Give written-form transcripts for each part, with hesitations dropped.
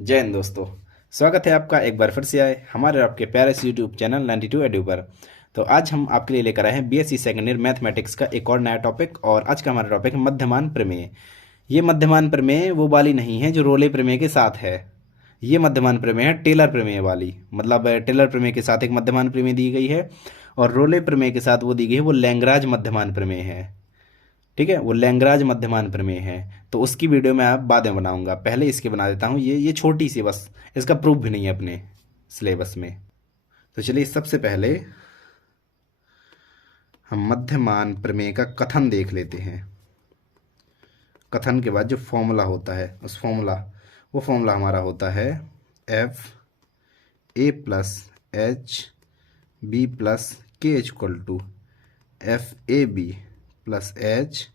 जय हिंद दोस्तों। स्वागत है आपका एक बार फिर से आए हमारे और आपके प्यारे से यूट्यूब चैनल 92 एडू पर। तो आज हम आपके लिए लेकर आए हैं बीएससी सेकेंड ईयर मैथमेटिक्स का एक और नया टॉपिक, और आज का हमारा टॉपिक है मध्यमान प्रमेय। ये मध्यमान प्रमेय वो वाली नहीं है जो रोले प्रमेय के साथ है। ये मध्यमान प्रमेय है टेलर प्रमेय वाली, मतलब टेलर प्रमेय के साथ एक मध्यमान प्रमेय दी गई है, और रोले प्रमेय के साथ वो दी गई है वो लैग्रांज मध्यमान प्रमेय है। ठीक है, वो लैग्रांज मध्यमान प्रमेय है। तो उसकी वीडियो मैं आप बाद में बनाऊंगा, पहले इसके बना देता हूँ। ये छोटी सी, बस इसका प्रूफ भी नहीं है अपने सिलेबस में। तो चलिए सबसे पहले हम मध्यमान प्रमेय का कथन देख लेते हैं। कथन के बाद जो फॉर्मूला होता है वो फॉर्मूला हमारा होता है F A plus H B plus K equal to F A B plus H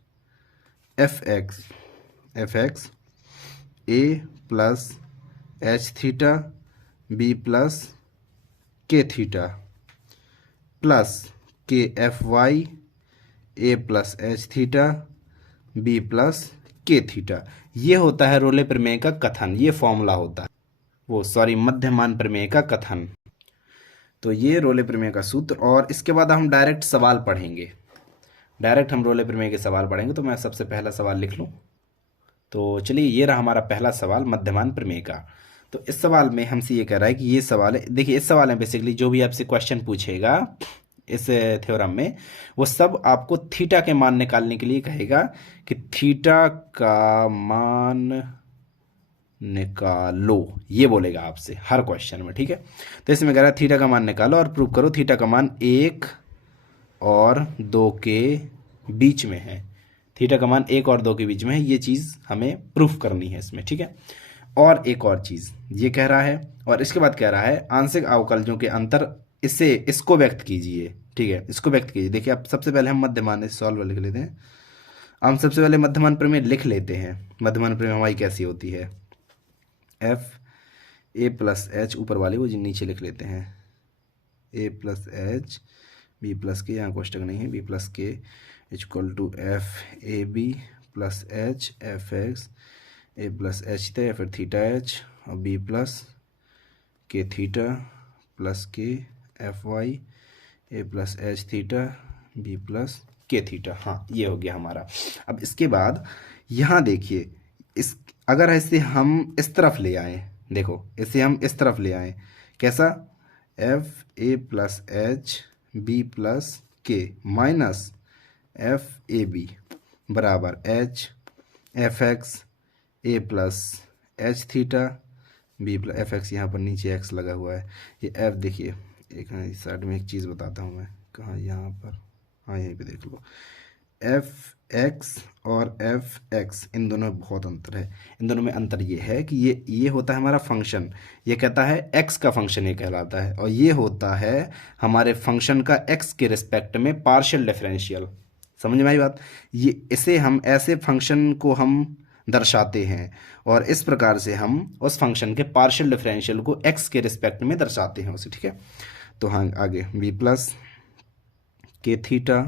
F X A plus H theta B plus K theta plus K F Y A plus H theta B plus K theta. ये होता है रोले प्रमेय का कथन, ये formula होता है मध्यमान प्रमेय का कथन। तो ये रोले प्रमेय का सूत्र, और इसके बाद हम डायरेक्ट सवाल पढ़ेंगे। डायरेक्ट हम रोले प्रमेय के सवाल पढ़ेंगे। तो मैं सबसे पहला सवाल लिख लूँ। तो चलिए ये रहा हमारा पहला सवाल मध्यमान प्रमेय का। तो इस सवाल में हमसे ये कह रहा है कि ये सवाल है, देखिए इस सवाल में बेसिकली जो भी आपसे क्वेश्चन पूछेगा इस थ्योरम में, वो सब आपको थीटा के मान निकालने के लिए कहेगा कि थीटा का मान निकालो, ये बोलेगा आपसे हर क्वेश्चन में। ठीक है, तो इसमें कह रहा है थीटा का मान निकालो और प्रूव करो थीटा का मान 1 और 2 के बीच में है। थीटा का मान 1 और 2 के बीच में है, ये चीज़ हमें प्रूफ करनी है इसमें। ठीक है, और एक और चीज़ ये कह रहा है, और इसके बाद कह रहा है आंशिक अवकलजों के अंतर इसको व्यक्त कीजिए। ठीक है, इसको व्यक्त कीजिए। देखिए अब सबसे पहले हम मध्यमान सॉल्व लिख लेते हैं। हम सबसे पहले मध्यमान प्रमेय लिख लेते हैं। मध्यमान प्रमेय हमारी कैसी होती है, एफ ए प्लस एच ऊपर वाले वो नीचे लिख लेते हैं, A plus H B plus K, यहाँ कोष्टक नहीं है, B plus K equal to F A B plus H F X A plus H theta या फिर थीटा एच और B plus K theta plus K F Y A plus H theta B plus K theta. हाँ, ये हो गया हमारा। अब इसके बाद यहाँ देखिए, इस अगर ऐसे हम इस तरफ ले आए, देखो इसे हम इस तरफ ले आए, कैसा, F A plus H B plus K minus F A B बराबर H F X A plus H theta B plus F X, यहाँ पर नीचे एक्स लगा हुआ है, ये एफ देखिए, एक साइड में एक चीज़ बताता हूँ मैं, कहाँ, यहाँ पर, हाँ यहीं पे देख लो, एफ एक्स और एफ एक्स, इन दोनों में बहुत अंतर है। इन दोनों में अंतर ये है कि ये होता है हमारा फंक्शन, ये कहता है एक्स का फंक्शन, ये कहलाता है, और ये होता है हमारे फंक्शन का एक्स के रिस्पेक्ट में पार्शियल डिफरेंशियल। समझ में आई बात। ये इसे हम ऐसे फंक्शन को हम दर्शाते हैं, और इस प्रकार से हम उस फंक्शन के पार्शियल डिफरेंशियल को एक्स के रिस्पेक्ट में दर्शाते हैं उसे। ठीक है, तो हाँ आगे B plus K theta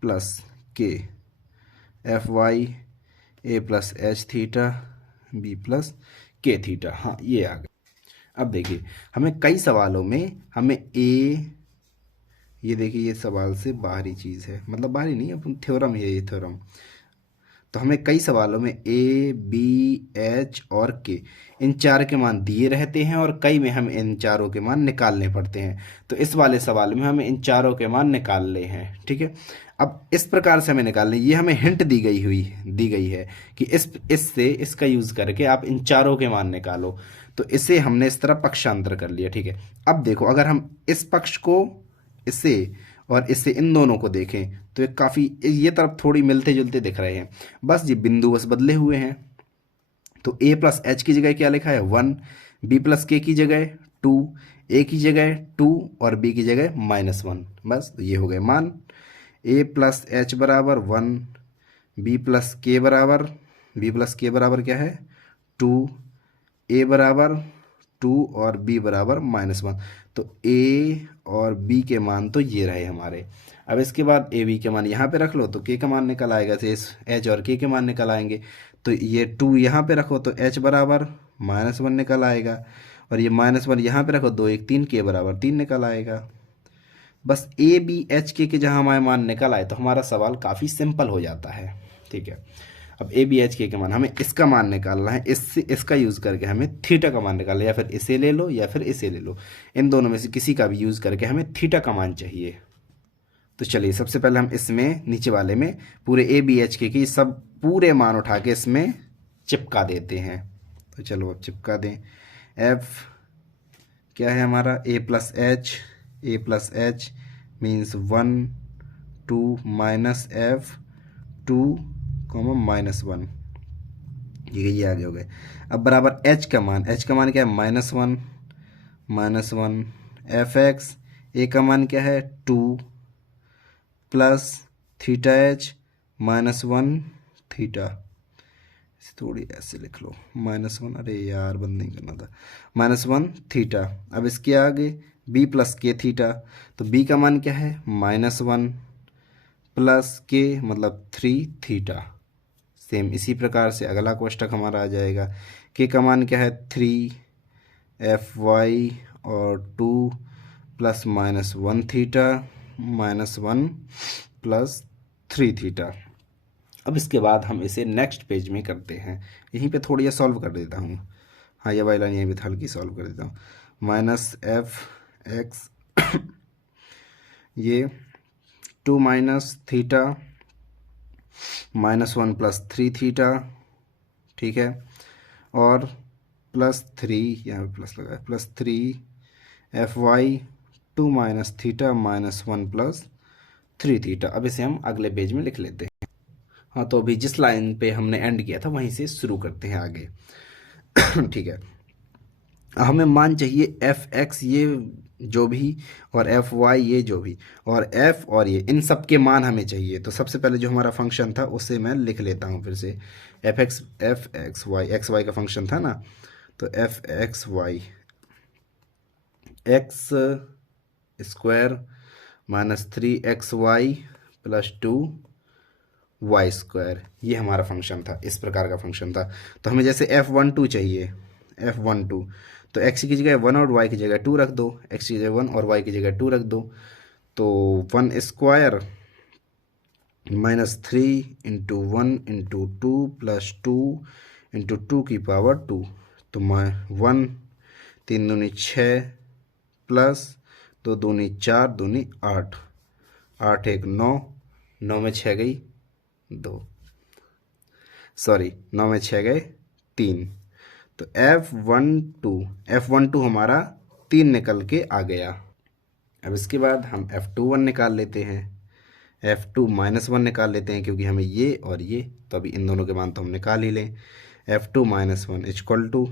plus K F Y A plus H theta B plus K theta. हाँ ये आ गया। अब देखिए हमें कई सवालों में हमें ये देखिए ये सवाल से बाहरी चीज़ है, मतलब बाहरी नहीं, अपन थ्योरम है ये थ्योरम। तो हमें कई सवालों में ए बी एच और के, इन चार के मान दिए रहते हैं, और कई में हम इन चारों के मान निकालने पड़ते हैं। तो इस वाले सवाल में हमें इन चारों के मान निकालने हैं। ठीक है, अब इस प्रकार से हमें निकालने, ये हमें हिंट दी गई है कि इससे इसका यूज़ करके आप इन चारों के मान निकालो। तो इसे हमने इस तरह पक्षांतर कर लिया। ठीक है, अब देखो अगर हम इस पक्ष को इससे और इससे इन दोनों को देखें तो ये काफ़ी, ये तरफ थोड़ी मिलते जुलते दिख रहे हैं, बस ये बिंदु बस बदले हुए हैं। तो ए प्लस एच की जगह क्या लिखा है 1, बी प्लस के की जगह 2, ए की जगह 2 और बी की जगह -1। बस तो ये हो गए मान। ए प्लस एच बराबर 1, बी प्लस के बराबर क्या है 2, ए बराबर 2 और बी बराबर -1। तो ए और बी के मान तो ये रहे हमारे। अब इसके बाद ए बी के मान यहाँ पे रख लो तो के का मान निकल आएगा, तो एच और के मान निकल आएंगे। तो ये 2 यहाँ पे रखो तो एच बराबर -1 निकल आएगा। और ये -1 यहाँ पे रखो, 2 1 3 के बराबर 3 निकल आएगा। बस ए बी एच के जहाँ हमारे मान निकल आए तो हमारा सवाल काफ़ी सिंपल हो जाता है। ठीक है, अब ए बी एच के मान हमें इसका मान निकालना है, इससे इसका यूज़ करके हमें थीटा का मान निकालना है, या फिर इसे ले लो या फिर इसे ले लो, इन दोनों में से किसी का भी यूज़ करके हमें थीटा का मान चाहिए। तो चलिए सबसे पहले हम इसमें नीचे वाले में पूरे ए बी एच के सब पूरे मान उठा के इसमें चिपका देते हैं। तो चलो अब चिपका दें। एफ क्या है हमारा, A plus H means 1 2 minus F 2 -1, ये आगे हो गए। अब बराबर एच का मान क्या है, -1 एफ एक्स, ए का मान क्या है 2 प्लस थीटा एच -1 थीटा, इसे थोड़ी ऐसे लिख लो -1, अरे यार बंद नहीं करना था, -1 थीटा। अब इसके आगे बी प्लस के थीटा, तो बी का मान क्या है -1 प्लस के मतलब 3 थीटा। सेम इसी प्रकार से अगला कोष्टक हमारा आ जाएगा। के का मान क्या है 3 एफ वाई और 2 प्लस -1 थीटा -1 प्लस 3 थीटा। अब इसके बाद हम इसे नेक्स्ट पेज में करते हैं, यहीं पे थोड़ी सॉल्व कर देता हूँ। हाँ, ये वाली लाइन यहीं पे हल्की सॉल्व कर देता हूँ। माइनस एफ एक्स ये 2 माइनस थीटा -1 प्लस 3 थीटा, ठीक है, और +3, यहाँ पे प्लस लगा है, +3 F Y 2 minus theta -1 plus 3 theta. अब इसे हम अगले पेज में लिख लेते हैं। हाँ, तो अभी जिस लाइन पे हमने एंड किया था वहीं से शुरू करते हैं आगे। ठीक है, हमें मान चाहिए एफ एक्स ये जो भी और एफ वाई ये जो भी और एफ और ये, इन सब के मान हमें चाहिए। तो सबसे पहले जो हमारा फंक्शन था उसे मैं लिख लेता हूँ फिर से। एफ एक्स वाई का फंक्शन था ना, तो F X Y X square -3xy plus 2y square, ये हमारा फंक्शन था, इस प्रकार का फंक्शन था। तो हमें जैसे f12 चाहिए, f12, तो x की जगह 1 और y की जगह 2 रख दो, x की जगह 1 और y की जगह 2 रख दो। तो 1 square -3 into 1 into 2 plus 2 into 2 की पावर 2, तो 1 3 दूनी 6 प्लस 2 दूनी 4 दूनी 8, 8 1 9, 9 में 6 गई 2, सॉरी 9 में 6 गए 3। तो F12 हमारा 3 निकल के आ गया। अब इसके बाद हम F21 निकाल लेते हैं, F2 -1 निकाल लेते हैं, क्योंकि हमें ये और ये, तो अभी इन दोनों के मान तो हम निकाल ही लें। F2 -1 इक्वल टू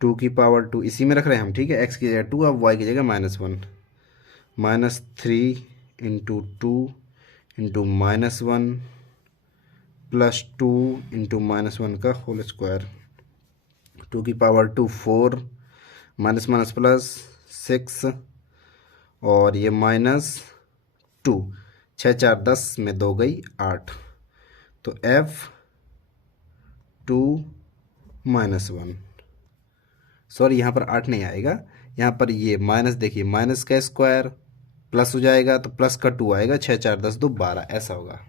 2 की पावर 2, इसी में रख रहे हैं हम, ठीक है, x की जगह 2 अब y की जगह -1, -3 इंटू 2 इंटू -1 प्लस 2 इंटू -1 का होल स्क्वायर, 2 की पावर 2 4, माइनस प्लस 6 और ये -2, 6 4 10 में 2 गई 8। तो F2 -1, सॉरी यहाँ पर 8 नहीं आएगा, यहाँ पर ये माइनस, देखिए माइनस का स्क्वायर प्लस हो जाएगा, तो प्लस का 2 आएगा, 6 4 10 2 12 ऐसा होगा,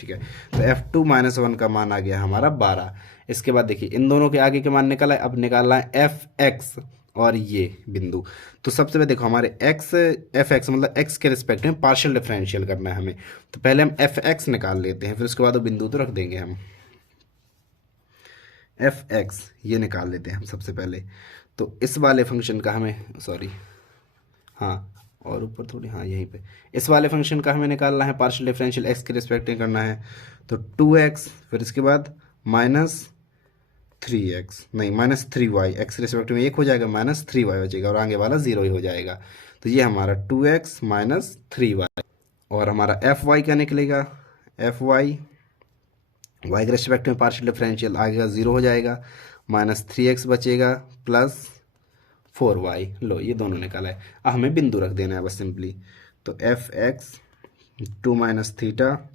ठीक है। तो F2 -1 का मान आ गया हमारा 12। इसके बाद देखिए इन दोनों के आगे के मान निकाला है, अब निकालना है Fx और ये बिंदु। तो सबसे पहले देखो हमारे Fx मतलब x के रिस्पेक्ट में पार्शियल डिफरेंशियल करना है हमें, तो पहले हम Fx निकाल लेते हैं, फिर उसके बाद वो बिंदु तो रख देंगे हम। Fx ये निकाल लेते हैं हम सबसे पहले। तो इस वाले फंक्शन का हमें, सॉरी हाँ, और ऊपर थोड़ी, हाँ यहीं पे, इस वाले फंक्शन का हमें निकालना है पार्शियल डिफरेंशियल x के रिस्पेक्ट में करना है। तो 2x, फिर इसके बाद -3x नहीं -3y, x के रिस्पेक्ट में 1 हो जाएगा, -3y बचेगा और आगे वाला 0 ही हो जाएगा। तो ये हमारा 2x -3y, और हमारा fy क्या निकलेगा, fy y के रिस्पेक्ट में पार्शियल डिफरेंशियल आगे 0 हो जाएगा, -3x बचेगा प्लस 4y। लो ये दोनों निकाला है, अब हमें बिंदु रख देना है बस सिंपली। तो Fx 2 - थीटा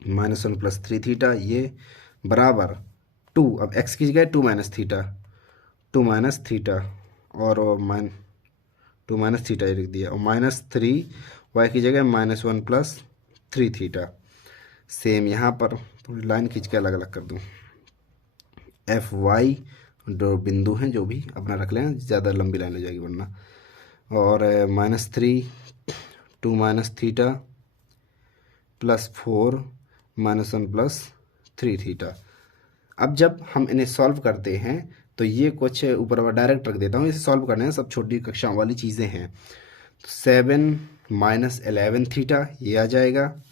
-1 प्लस 3 थीटा, ये बराबर 2, अब x की जगह 2 माइनस थीटा, 2 माइनस थीटा और टू माइनस थीटा लिख दिया, और -3 y की जगह -1 प्लस 3 थीटा। सेम यहाँ पर थोड़ी लाइन खींच के अलग अलग कर दूँ। एफ वाई जो बिंदु हैं जो भी अपना रख लें, ज़्यादा लंबी लाइन हो जाएगी वरना। और -3 2 minus theta plus 4 -1 plus 3 theta. अब जब हम इन्हें सॉल्व करते हैं तो ये कुछ ऊपर वाला डायरेक्ट रख देता हूँ, इसे सॉल्व करने हैं, सब छोटी कक्षाओं वाली चीज़ें हैं। 7 माइनस 11 थीटा ये आ जाएगा,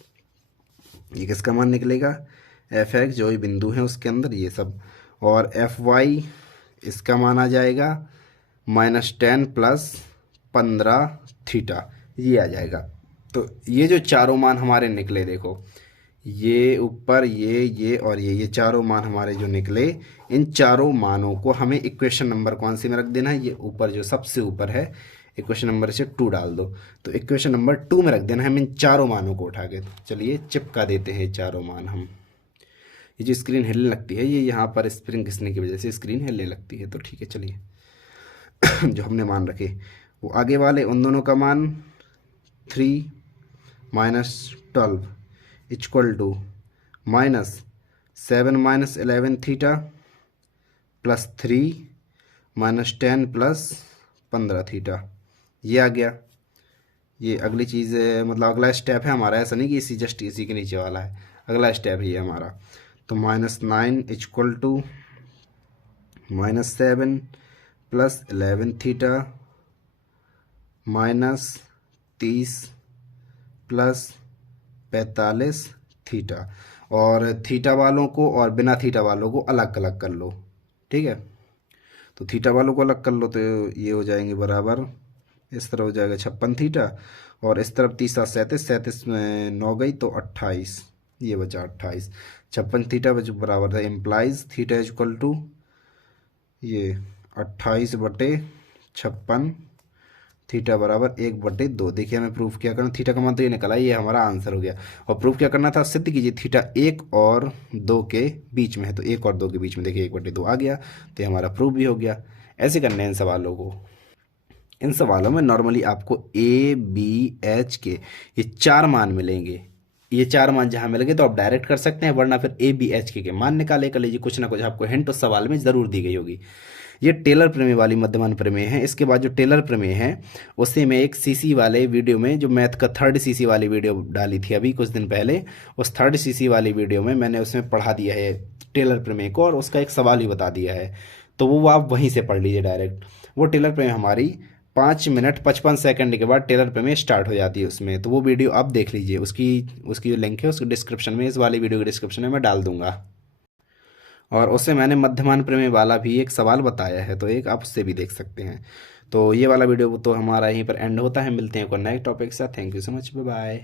ये किसका मान निकलेगा, एफ एक्स जो भी बिंदु है उसके अंदर ये सब, और एफ वाई इसका मान आ जाएगा -10 प्लस 15 थीटा ये आ जाएगा। तो ये जो चारों मान हमारे निकले, देखो ये ऊपर ये और ये चारों मान हमारे जो निकले, इन चारों मानों को हमें इक्वेशन नंबर कौन सी में रख देना है, ये ऊपर जो सबसे ऊपर है इक्वेशन नंबर से 2 डाल दो, तो इक्वेशन नंबर 2 में रख देना है हम इन चारों मानों को उठा के। चलिए चिपका देते हैं चारों मान हम। ये जो स्क्रीन हिलने लगती है, ये यहाँ पर स्प्रिंग घिसने की वजह से स्क्रीन हिलने लगती है, तो ठीक है चलिए। जो हमने मान रखे वो आगे वाले उन दोनों का मान 3 minus 12 equal to -7 minus 11 theta plus 3 -10 plus 15 theta ये आ गया। ये अगली चीज़ मतलब अगला स्टेप है हमारा, ऐसा नहीं कि इसी जस्ट इसी के नीचे वाला है, अगला स्टेप है ये हमारा। तो -9 equal to -7 plus 11 theta -30 plus 45 theta, और थीटा वालों को और बिना थीटा वालों को अलग अलग कर लो, ठीक है। तो थीटा वालों को अलग कर लो तो ये हो जाएंगे बराबर, इस तरह हो जाएगा 56 थीटा, और इस तरफ 30 37 37 में 9 गई तो 28, ये बचा 28। 56 थीटा बच बराबर है इम्प्लाइज थीटा इक्वल टू ये 28/56 थीटा बराबर 1/2। देखिए हमें प्रूफ क्या करना, थीटा का मान तो ये निकला, ये हमारा आंसर हो गया। और प्रूफ क्या करना था, सिद्ध कीजिए थीटा 1 और 2 के बीच में है, तो 1 और 2 के बीच में देखिए 1/2 आ गया, तो ये हमारा प्रूफ भी हो गया। ऐसे करने हैं इन सवालों को। इन सवालों में नॉर्मली आपको ए बी एच के ये 4 मान मिलेंगे, ये 4 मान जहाँ मिलेंगे तो आप डायरेक्ट कर सकते हैं, वरना फिर ए बी एच के मान निकाले कर लीजिए, कुछ ना कुछ आपको हिंट उस सवाल में ज़रूर दी गई होगी। ये टेलर प्रमेय वाली मध्यमान प्रमेय है। इसके बाद जो टेलर प्रमेय है उससे मैं एक सीसी वाले वीडियो में, जो मैथ का 3rd सीसी वाली वीडियो डाली थी अभी कुछ दिन पहले, उस 3rd सीसी वाली वीडियो में मैंने उसमें पढ़ा दिया है टेलर प्रमेय को, और उसका एक सवाल भी बता दिया है, तो वो आप वहीं से पढ़ लीजिए डायरेक्ट। वो टेलर प्रमेय हमारी 5 मिनट 55 सेकंड के बाद टेलर प्रमेय स्टार्ट हो जाती है उसमें, तो वो वीडियो आप देख लीजिए। उसकी जो लिंक है उसको डिस्क्रिप्शन में, इस वाली वीडियो के डिस्क्रिप्शन में मैं डाल दूंगा। और उससे मैंने मध्यमान प्रमेय वाला भी एक सवाल बताया है, तो एक आप उससे भी देख सकते हैं। तो ये वाला वीडियो तो हमारा यहीं पर एंड होता है, मिलते हैं कोई नए टॉपिक के साथ। Thank you so much, bye bye.